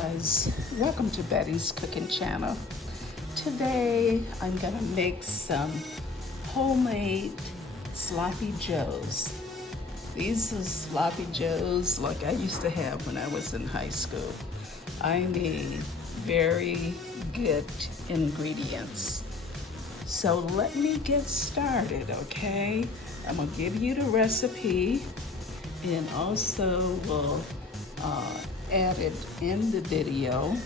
guys, welcome to Betty's Cooking Channel. Today I'm gonna make some homemade sloppy joes. These are sloppy joes like I used to have when I was in high school. I need very good ingredients. So let me get started, okay? I'm gonna give you the recipe and also will add it in the video.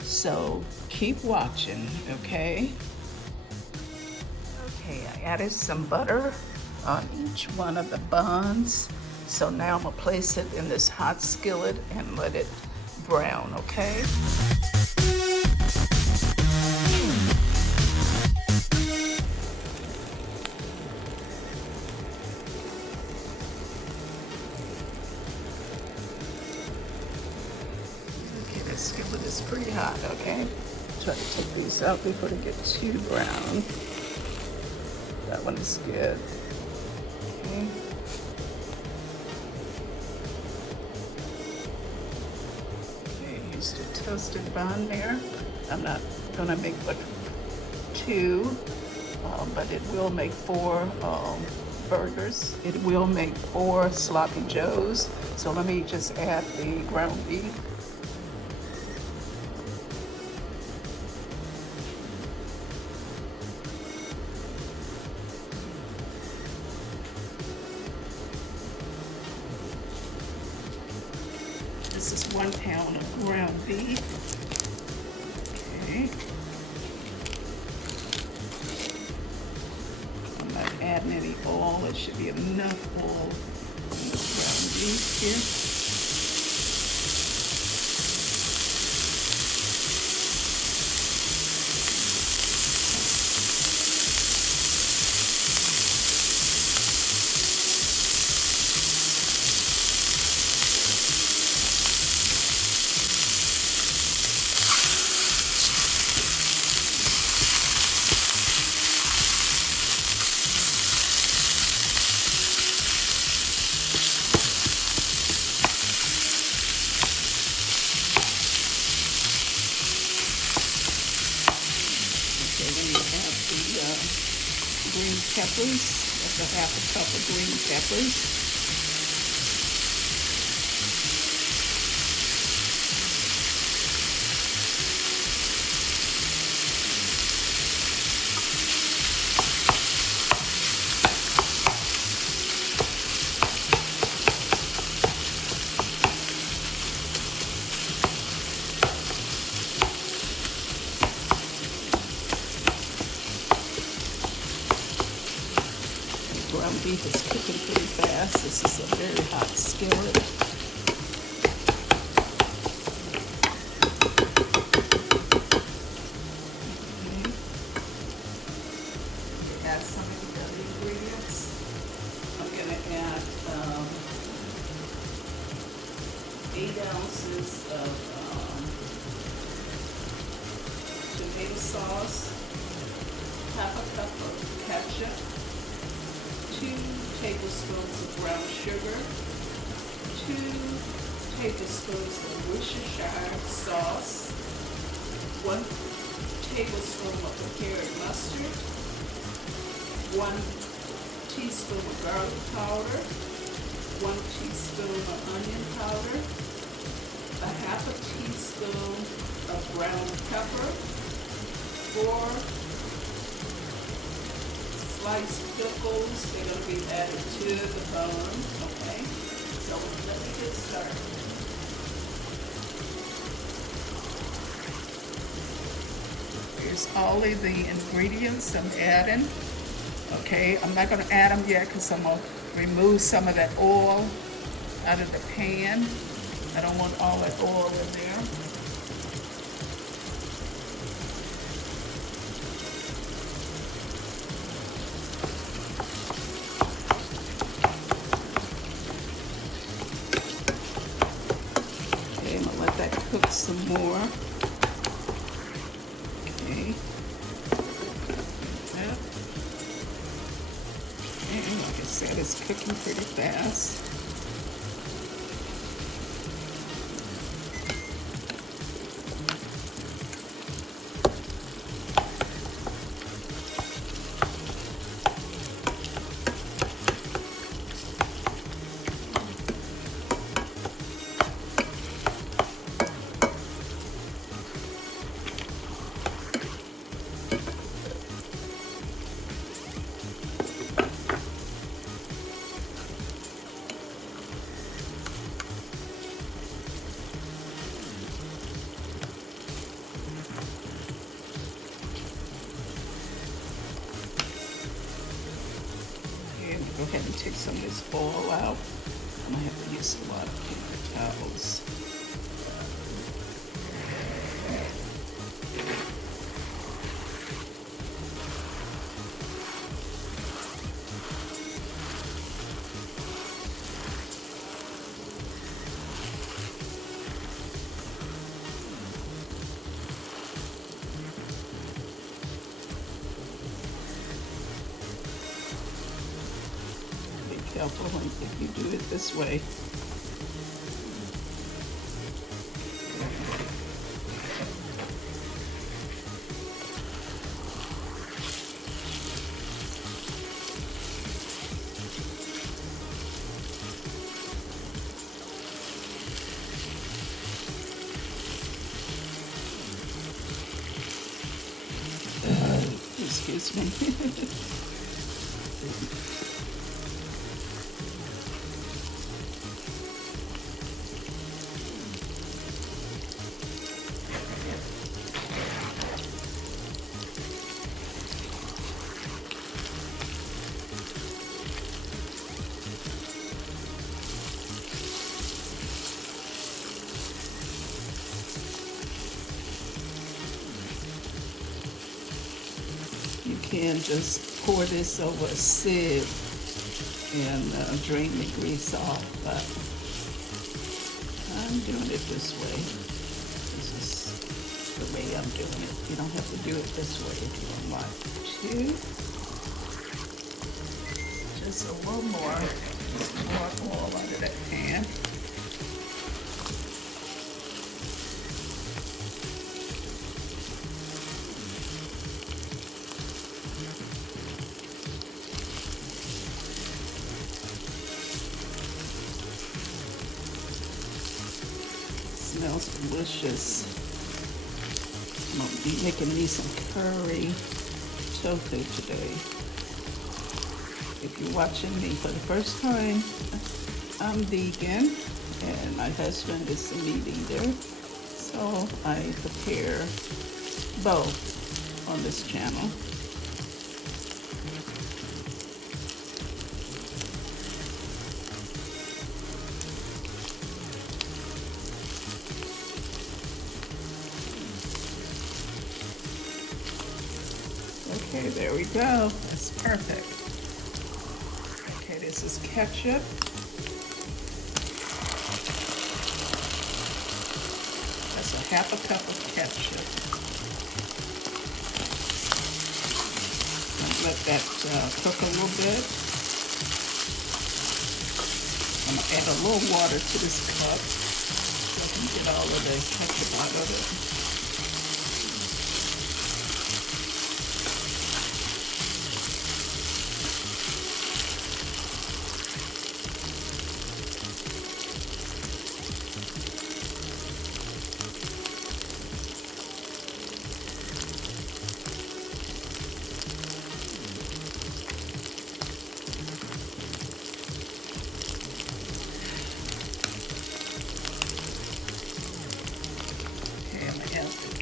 So keep watching, okay? Okay, I added some butter on each one of the buns. So now I'm gonna place it in this hot skillet and let it brown, okay? The skillet is pretty hot, okay? Try to take these out before they get too brown. That one is good. Okay. Okay, used a toasted bun there. I'm not gonna make but two, but it will make four burgers. It will make four sloppy joes. So let me just add the ground beef. This is 1 pound of ground beef. Okay. I'm not adding any oil. It should be enough oil in the ground beef here. Green peppers. That's a half a cup of green peppers. Ground beef is cooking pretty fast. This is a very hot skillet. Okay. Add some of the other ingredients. I'm gonna add 8 ounces of tomato sauce, half a cup of ketchup, 2 tablespoons of brown sugar, 2 tablespoons of Worcestershire sauce, 1 tablespoon of prepared mustard, 1 teaspoon of garlic powder, 1 teaspoon of onion powder, a half a teaspoon of ground pepper, 4 sliced pickles. They're going to be added to the bun, okay? So let me get started. Here's all of the ingredients I'm adding. Okay, I'm not going to add them yet because I'm going to remove some of that oil out of the pan. I don't want all that oil in there. That cook some more. Okay. Yep. And like I said, it's cooking pretty fast. go ahead and take some of this oil out. I'm gonna have to use a lot of paper towels. Careful if you do it this way. Excuse me. You can just pour this over a sieve and drain the grease off, but I'm doing it this way. This is the way I'm doing it. You don't have to do it this way if you don't want to. Just a little more oil under that pan. Smells delicious. I'm gonna be making me some curry tofu today. If you're watching me for the first time, I'm vegan and my husband is a meat eater, so I prepare both on this channel. Okay, there we go. That's perfect. Okay, this is ketchup. That's a half a cup of ketchup. Let that cook a little bit. I'm gonna add a little water to this cup so I can get all of the ketchup out of it.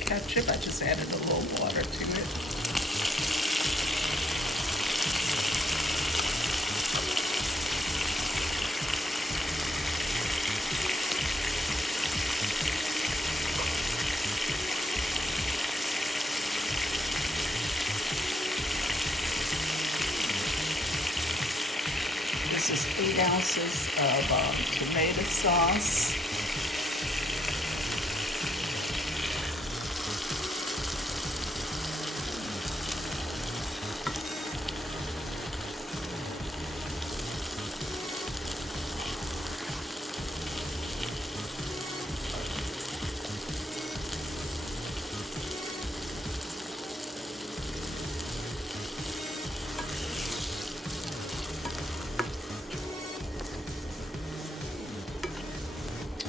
Ketchup, I just added a little water to it. This is 8 ounces of tomato sauce.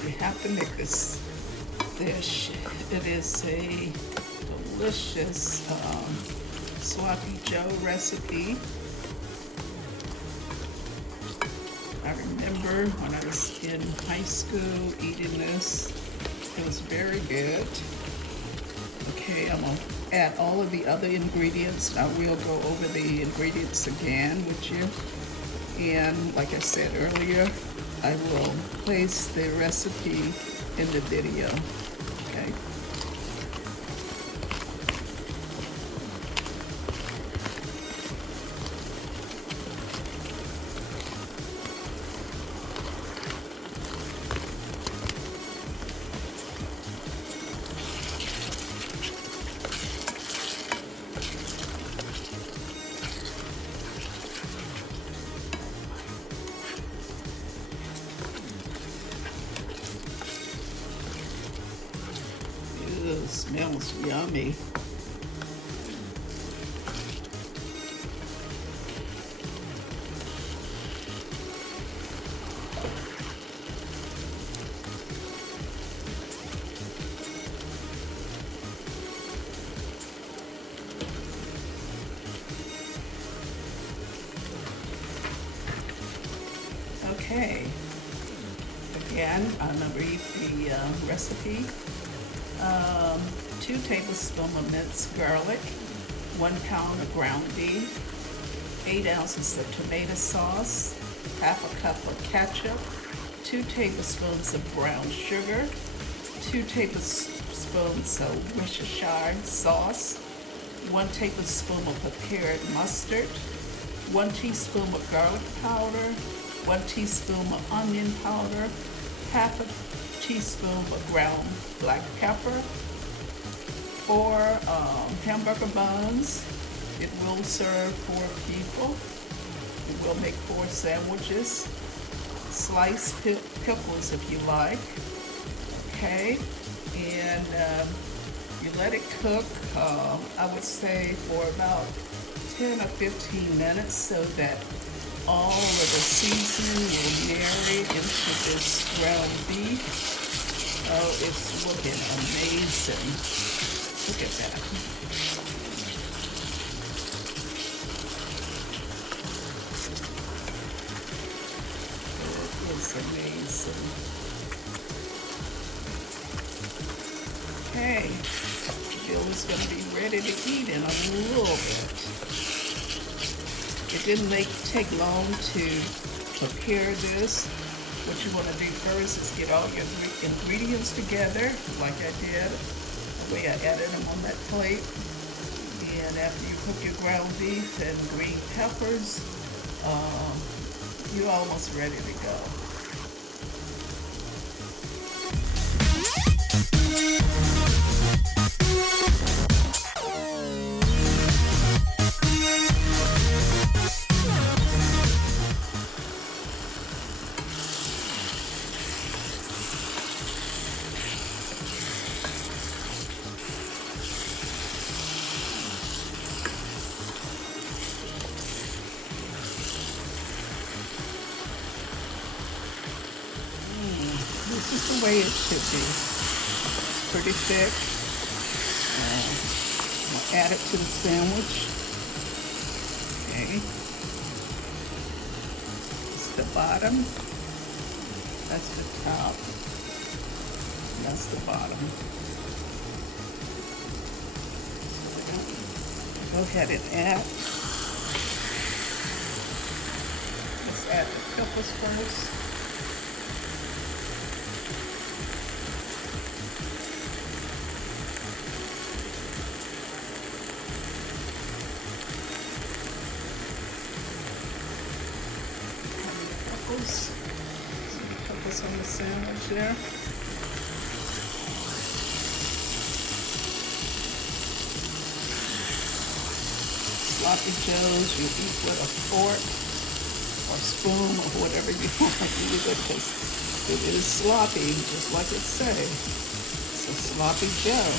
You have to make this dish. It is a delicious sloppy joe recipe. I remember when I was in high school eating this. It was very good. Okay, I'm gonna add all of the other ingredients. I will go over the ingredients again with you. And like I said earlier, I will place the recipe in the video, okay? Ew, smells yummy. Okay, again, I'm gonna read the recipe. 2 tablespoons of minced garlic, 1 pound of ground beef, 8 ounces of tomato sauce, half a cup of ketchup, 2 tablespoons of brown sugar, 2 tablespoons of Worcestershire sauce, 1 tablespoon of prepared mustard, 1 teaspoon of garlic powder, 1 teaspoon of onion powder, half a teaspoon of ground black pepper, 4 hamburger buns. It will serve 4 people. It will make 4 sandwiches. Sliced pickles if you like. Okay, and you let it cook, I would say for about 10 or 15 minutes so that all of the seasoning will marinate into this ground beef. Oh, it's looking amazing. Look at that. It is amazing. Okay, Bill's gonna be ready to eat in a little bit. It didn't take long to prepare this. What you want to do first is get all your ingredients together, like I did, the way I added them on that plate. And after you cook your ground beef and green peppers, you're almost ready to go. This is the way it should be. It's pretty thick. I'm going to add it to the sandwich. Okay. It's the bottom. That's the top. That's the bottom. Go ahead and add. Let's add the peppers first. Put this on the sandwich there. Sloppy joes you eat with a fork or spoon or whatever you want to use it, because it is sloppy, just like it says. It's a sloppy joe.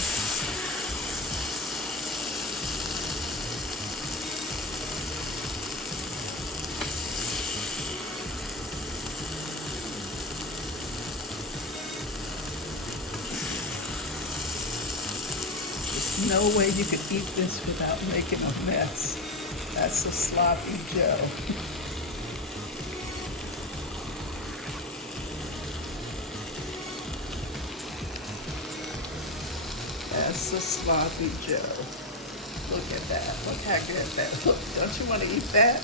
No way you could eat this without making a mess. That's a sloppy joe. That's a sloppy joe. Look at that. Look how good that looks. Don't you want to eat that?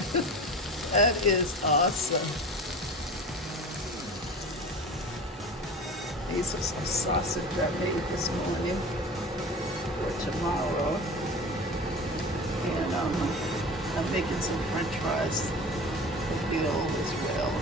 That is awesome. These are some sausage I made this morning for tomorrow. And I'm making some french fries for Bill as well.